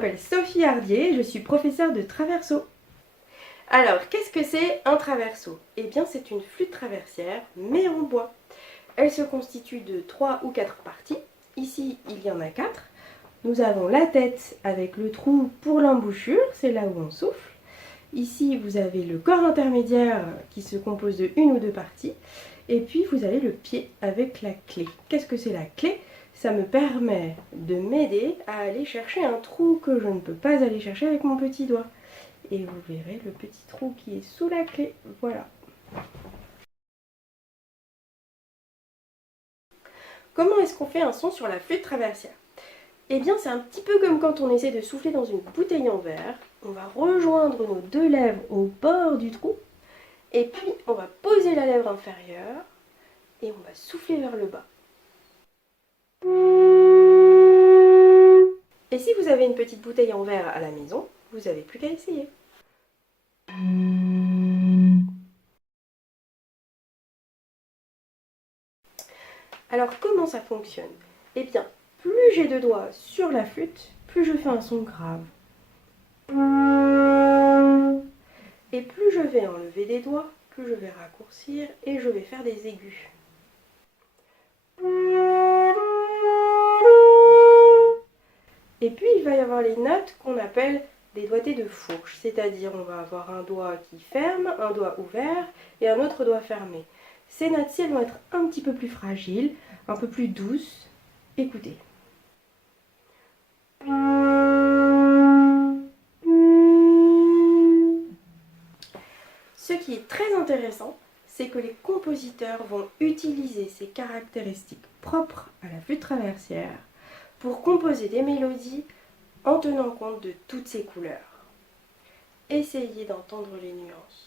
m'appelle Sophie Hardier, je suis professeure de traverso. Alors, qu'est-ce que c'est un traverso? Eh bien, c'est une flûte traversière, mais en bois. Elle se constitue de 3 ou 4 parties. Ici, il y en a 4. Nous avons la tête avec le trou pour l'embouchure, c'est là où on souffle. Ici, vous avez le corps intermédiaire qui se compose de 1 ou 2 parties. Et puis, vous avez le pied avec la clé. Qu'est-ce que c'est la clé? Ça me permet de m'aider à aller chercher un trou que je ne peux pas aller chercher avec mon petit doigt. Et vous verrez le petit trou qui est sous la clé. Voilà. Comment est-ce qu'on fait un son sur la flûte traversière? Eh bien, c'est un petit peu comme quand on essaie de souffler dans une bouteille en verre. On va rejoindre nos 2 lèvres au bord du trou. Et puis, on va poser la lèvre inférieure et on va souffler vers le bas. Et si vous avez une petite bouteille en verre à la maison, vous n'avez plus qu'à essayer. Alors comment ça fonctionne? Eh bien, plus j'ai de doigts sur la flûte, plus je fais un son grave. Et plus je vais enlever des doigts, plus je vais raccourcir et je vais faire des aigus. Et puis il va y avoir les notes qu'on appelle des doigtés de fourche, c'est-à-dire on va avoir un doigt qui ferme, un doigt ouvert et un autre doigt fermé. Ces notes-ci, elles vont être un petit peu plus fragiles, un peu plus douces. Écoutez. Ce qui est très intéressant, c'est que les compositeurs vont utiliser ces caractéristiques propres à la flûte traversière pour composer des mélodies en tenant compte de toutes ces couleurs. Essayez d'entendre les nuances.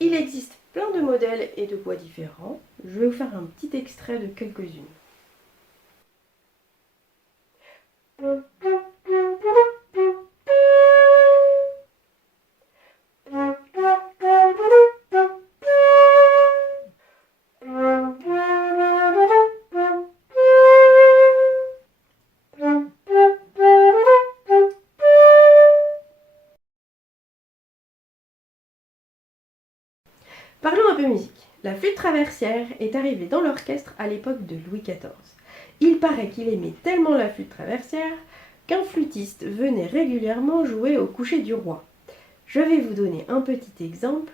Il existe plein de modèles et de bois différents. Je vais vous faire un petit extrait de quelques-unes. Parlons un peu musique. La flûte traversière est arrivée dans l'orchestre à l'époque de Louis XIV. Il paraît qu'il aimait tellement la flûte traversière qu'un flûtiste venait régulièrement jouer au coucher du roi. Je vais vous donner un petit exemple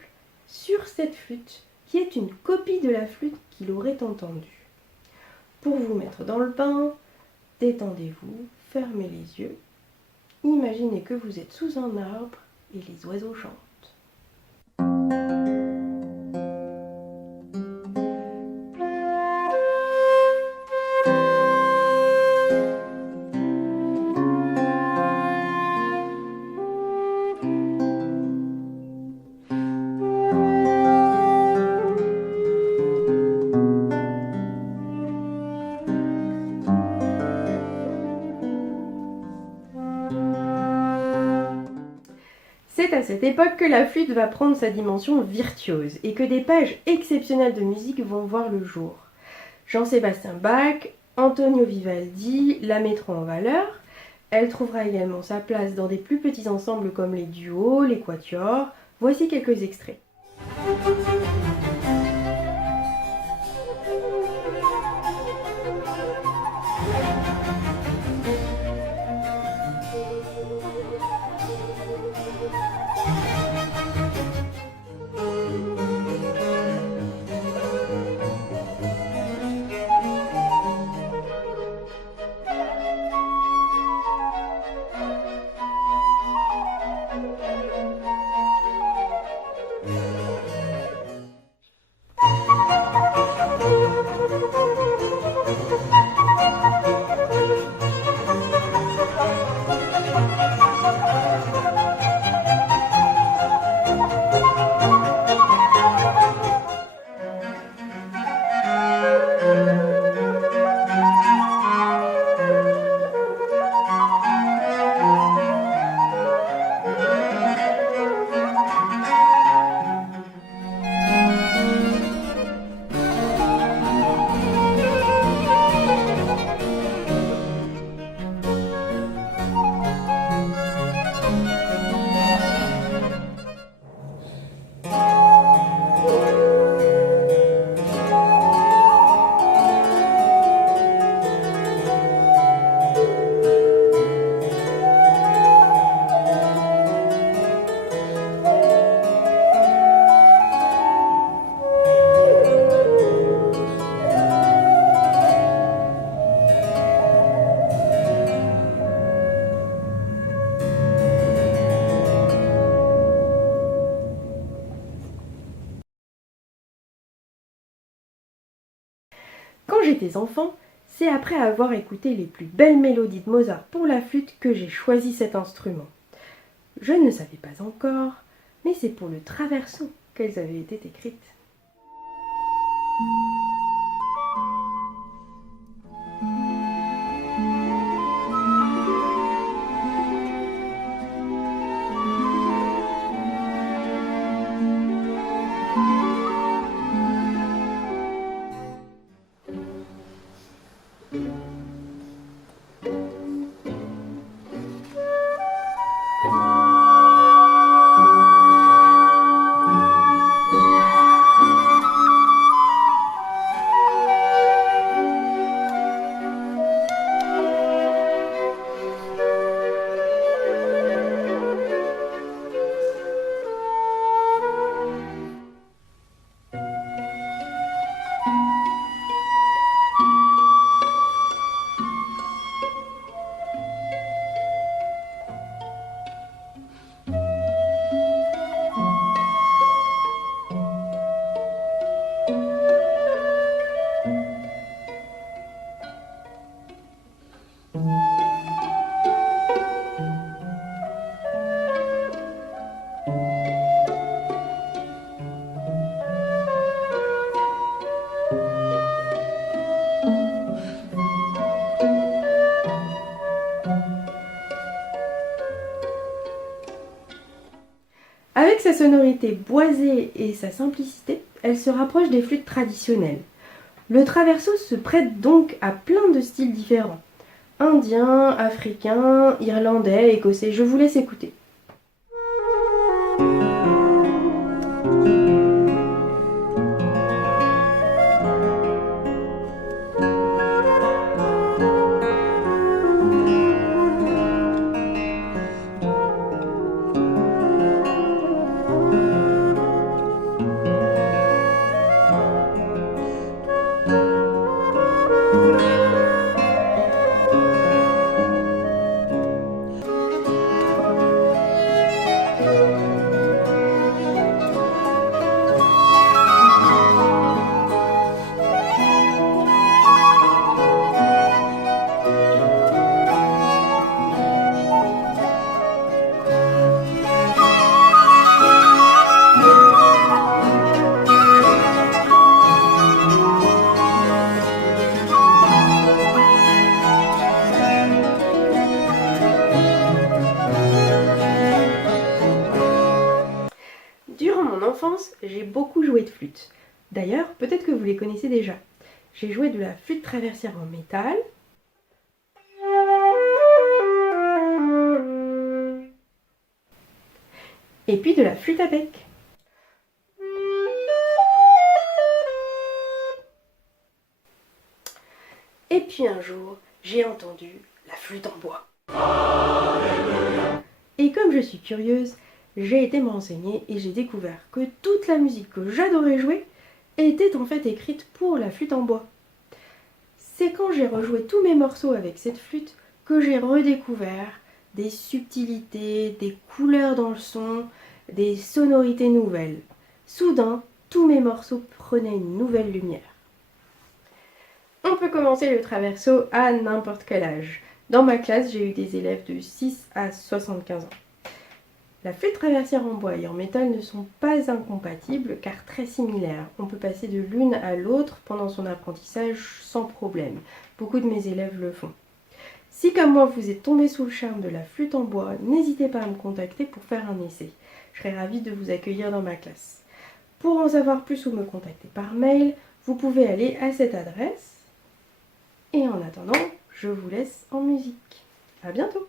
sur cette flûte qui est une copie de la flûte qu'il aurait entendue. Pour vous mettre dans le bain, détendez-vous, fermez les yeux. Imaginez que vous êtes sous un arbre et les oiseaux chantent. C'est à cette époque que la flûte va prendre sa dimension virtuose et que des pages exceptionnelles de musique vont voir le jour. Jean-Sébastien Bach, Antonio Vivaldi la mettront en valeur. Elle trouvera également sa place dans des plus petits ensembles comme les duos, les quatuors. Voici quelques extraits. Quand j'étais enfant, c'est après avoir écouté les plus belles mélodies de Mozart pour la flûte que j'ai choisi cet instrument. Je ne savais pas encore, mais c'est pour le traverso qu'elles avaient été écrites. Avec sa sonorité boisée et sa simplicité, elle se rapproche des flûtes traditionnelles. Le traverso se prête donc à plein de styles différents. Indien, africain, irlandais, écossais, je vous laisse écouter. Durant mon enfance, j'ai beaucoup joué de flûte. D'ailleurs, peut-être que vous les connaissez déjà. J'ai joué de la flûte traversière en métal. Et puis de la flûte à bec. Et puis un jour, j'ai entendu la flûte en bois. Et comme je suis curieuse, j'ai été me renseigner et j'ai découvert que toute la musique que j'adorais jouer était en fait écrite pour la flûte en bois. C'est quand j'ai rejoué tous mes morceaux avec cette flûte que j'ai redécouvert des subtilités, des couleurs dans le son, des sonorités nouvelles. Soudain, tous mes morceaux prenaient une nouvelle lumière. On peut commencer le traverso à n'importe quel âge. Dans ma classe, j'ai eu des élèves de 6 à 75 ans. La flûte traversière en bois et en métal ne sont pas incompatibles car très similaires. On peut passer de l'une à l'autre pendant son apprentissage sans problème. Beaucoup de mes élèves le font. Si comme moi vous êtes tombé sous le charme de la flûte en bois, n'hésitez pas à me contacter pour faire un essai. Je serai ravie de vous accueillir dans ma classe. Pour en savoir plus ou me contacter par mail, vous pouvez aller à cette adresse. Et en attendant, je vous laisse en musique. À bientôt!